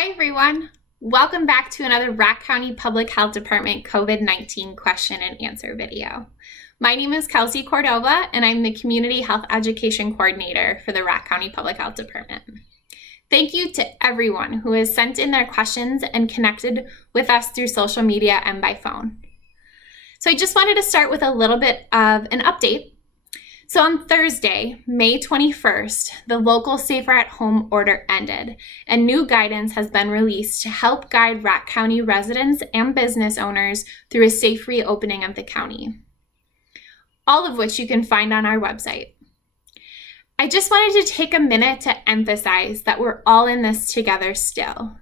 Hi everyone, welcome back to another Rock County Public Health Department COVID-19 question and answer video. My name is Kelsey Cordova and I'm the Community Health Education Coordinator for the Rock County Public Health Department. Thank you to everyone who has sent in their questions and connected with us through social media and by phone. So I just wanted to start with a little bit of an update. So on Thursday, May 21st, the local Safer at Home order ended, and new guidance has been released to help guide Rock County residents and business owners through a safe reopening of the county, all of which you can find on our website. I just wanted to take a minute to emphasize that we're all in this together still.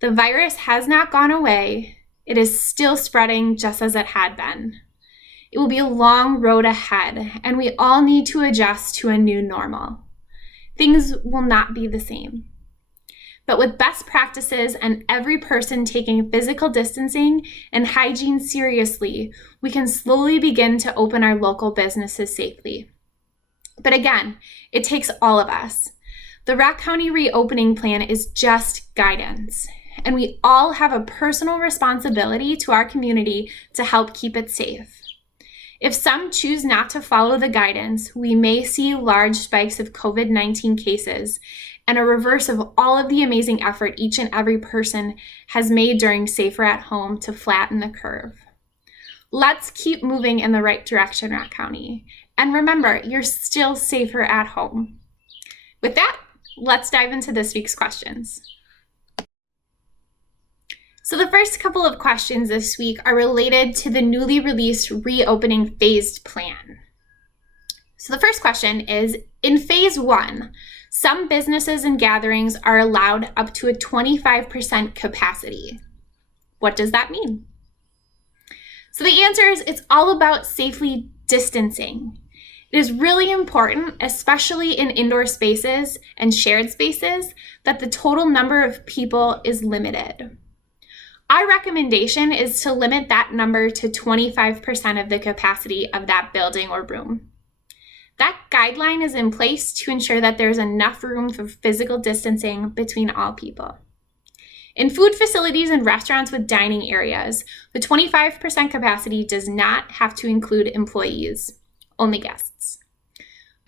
The virus has not gone away. It is still spreading just as it had been. It will be a long road ahead, and we all need to adjust to a new normal. Things will not be the same. But with best practices and every person taking physical distancing and hygiene seriously, we can slowly begin to open our local businesses safely. But again, it takes all of us. The Rock County reopening plan is just guidance, and we all have a personal responsibility to our community to help keep it safe. If some choose not to follow the guidance, we may see large spikes of COVID-19 cases and a reverse of all of the amazing effort each and every person has made during Safer at Home to flatten the curve. Let's keep moving in the right direction, Rock County. And remember, you're still safer at home. With that, let's dive into this week's questions. So the first couple of questions this week are related to the newly released reopening phased plan. So the first question is, in phase 1, some businesses and gatherings are allowed up to a 25% capacity. What does that mean? So the answer is it's all about safely distancing. It is really important, especially in indoor spaces and shared spaces, that the total number of people is limited. Our recommendation is to limit that number to 25% of the capacity of that building or room. That guideline is in place to ensure that there's enough room for physical distancing between all people. In food facilities and restaurants with dining areas, the 25% capacity does not have to include employees, only guests.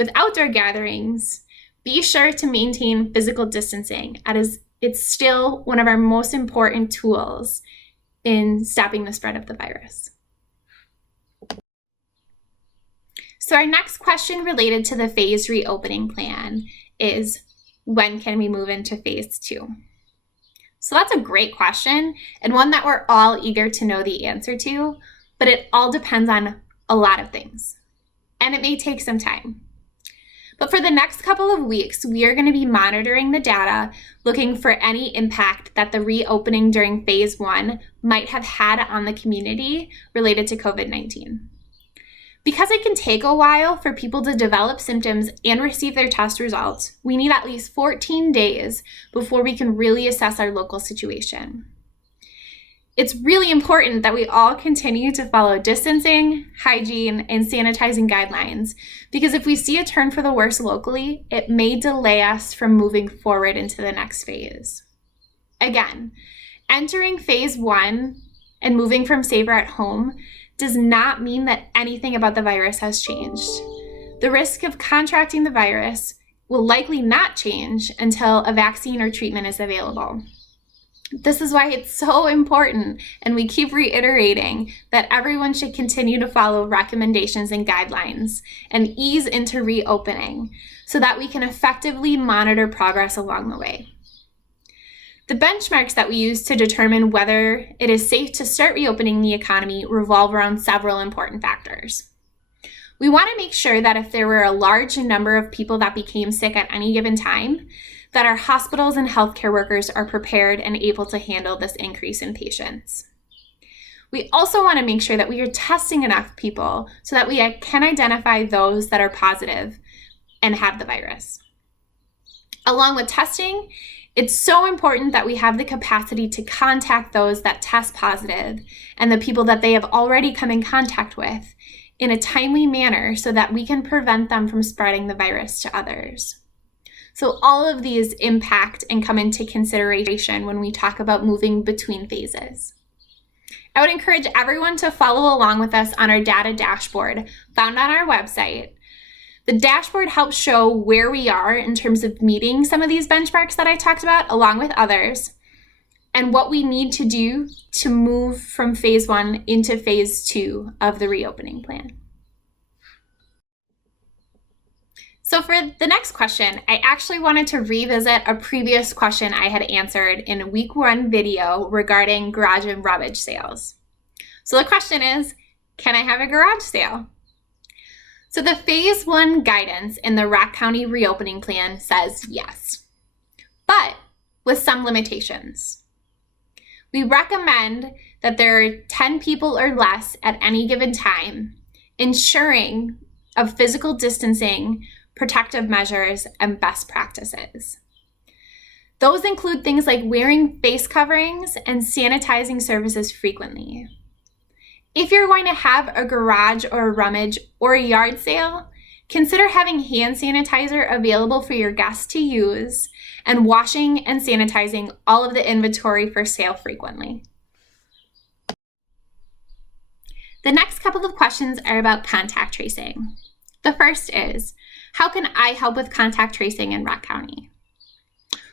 With outdoor gatherings, be sure to maintain physical distancing as it's still one of our most important tools in stopping the spread of the virus. So our next question related to the phased reopening plan is, when can we move into phase 2? So that's a great question and one that we're all eager to know the answer to, but it all depends on a lot of things, and it may take some time. But for the next couple of weeks, we are going to be monitoring the data, looking for any impact that the reopening during phase 1 might have had on the community related to COVID-19. Because it can take a while for people to develop symptoms and receive their test results, we need at least 14 days before we can really assess our local situation. It's really important that we all continue to follow distancing, hygiene, and sanitizing guidelines, because if we see a turn for the worse locally, it may delay us from moving forward into the next phase. Again, entering phase 1 and moving from Safer at Home does not mean that anything about the virus has changed. The risk of contracting the virus will likely not change until a vaccine or treatment is available. This is why it's so important, and we keep reiterating that everyone should continue to follow recommendations and guidelines and ease into reopening so that we can effectively monitor progress along the way. The benchmarks that we use to determine whether it is safe to start reopening the economy revolve around several important factors. We want to make sure that if there were a large number of people that became sick at any given time, that our hospitals and healthcare workers are prepared and able to handle this increase in patients. We also want to make sure that we are testing enough people so that we can identify those that are positive and have the virus. Along with testing, it's so important that we have the capacity to contact those that test positive and the people that they have already come in contact with in a timely manner so that we can prevent them from spreading the virus to others. So all of these impact and come into consideration when we talk about moving between phases. I would encourage everyone to follow along with us on our data dashboard found on our website. The dashboard helps show where we are in terms of meeting some of these benchmarks that I talked about, along with others, and what we need to do to move from phase 1 into phase 2 of the reopening plan. So for the next question, I actually wanted to revisit a previous question I had answered in a week 1 video regarding garage and rummage sales. So the question is, can I have a garage sale? So the phase 1 guidance in the Rock County reopening plan says yes, but with some limitations. We recommend that there are 10 people or less at any given time, ensuring of physical distancing, protective measures, and best practices. Those include things like wearing face coverings and sanitizing surfaces frequently. If you're going to have a garage or a rummage or a yard sale, consider having hand sanitizer available for your guests to use and washing and sanitizing all of the inventory for sale frequently. The next couple of questions are about contact tracing. The first is, how can I help with contact tracing in Rock County?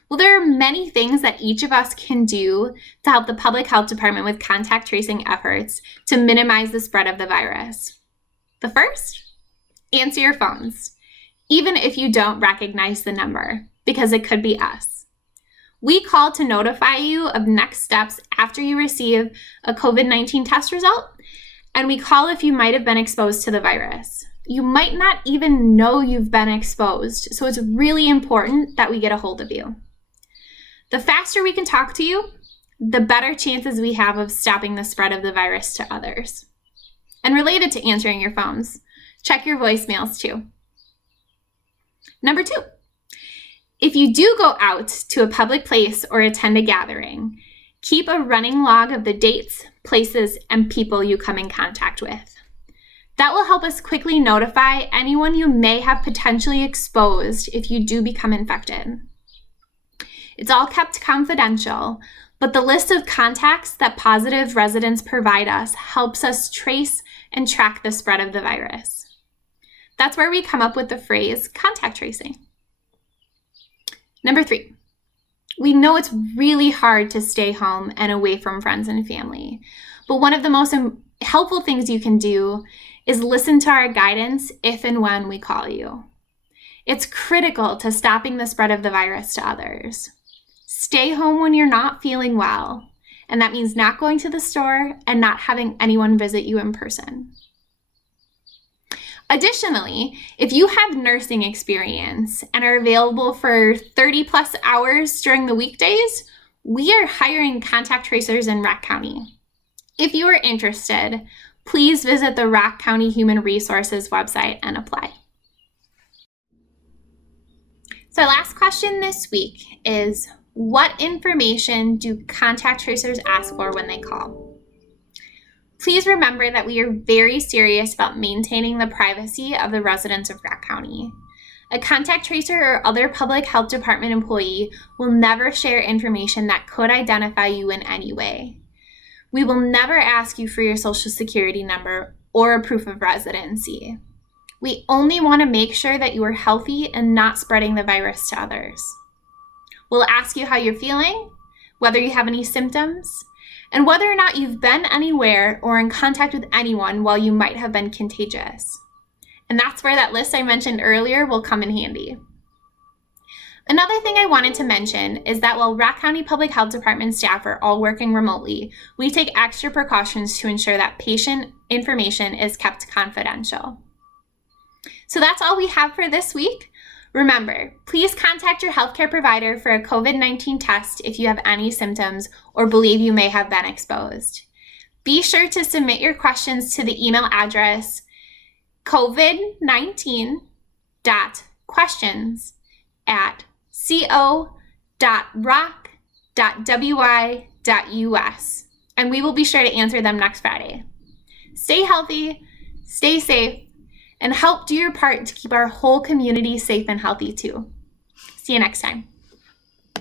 Well, there are many things that each of us can do to help the Public Health Department with contact tracing efforts to minimize the spread of the virus. The first, answer your phones, even if you don't recognize the number, because it could be us. We call to notify you of next steps after you receive a COVID-19 test result, and we call if you might have been exposed to the virus. You might not even know you've been exposed, so it's really important that we get a hold of you. The faster we can talk to you, the better chances we have of stopping the spread of the virus to others. And related to answering your phones, check your voicemails too. Number 2, if you do go out to a public place or attend a gathering, keep a running log of the dates, places, and people you come in contact with. That will help us quickly notify anyone you may have potentially exposed if you do become infected. It's all kept confidential, but the list of contacts that positive residents provide us helps us trace and track the spread of the virus. That's where we come up with the phrase contact tracing. Number 3, we know it's really hard to stay home and away from friends and family, but one of the most helpful things you can do is listen to our guidance if and when we call you. It's critical to stopping the spread of the virus to others. Stay home when you're not feeling well, and that means not going to the store and not having anyone visit you in person. Additionally, if you have nursing experience and are available for 30 plus hours during the weekdays, we are hiring contact tracers in Rock County. If you are interested, please visit the Rock County Human Resources website and apply. So our last question this week is, what information do contact tracers ask for when they call? Please remember that we are very serious about maintaining the privacy of the residents of Rock County. A contact tracer or other public health department employee will never share information that could identify you in any way. We will never ask you for your social security number or a proof of residency. We only want to make sure that you are healthy and not spreading the virus to others. We'll ask you how you're feeling, whether you have any symptoms, and whether or not you've been anywhere or in contact with anyone while you might have been contagious. And that's where that list I mentioned earlier will come in handy. Another thing I wanted to mention is that while Rock County Public Health Department staff are all working remotely, we take extra precautions to ensure that patient information is kept confidential. So that's all we have for this week. Remember, please contact your healthcare provider for a COVID-19 test if you have any symptoms or believe you may have been exposed. Be sure to submit your questions to the email address covid19.questions@co.rock.wi.us, and we will be sure to answer them next Friday. Stay healthy, stay safe, and help do your part to keep our whole community safe and healthy too. See you next time.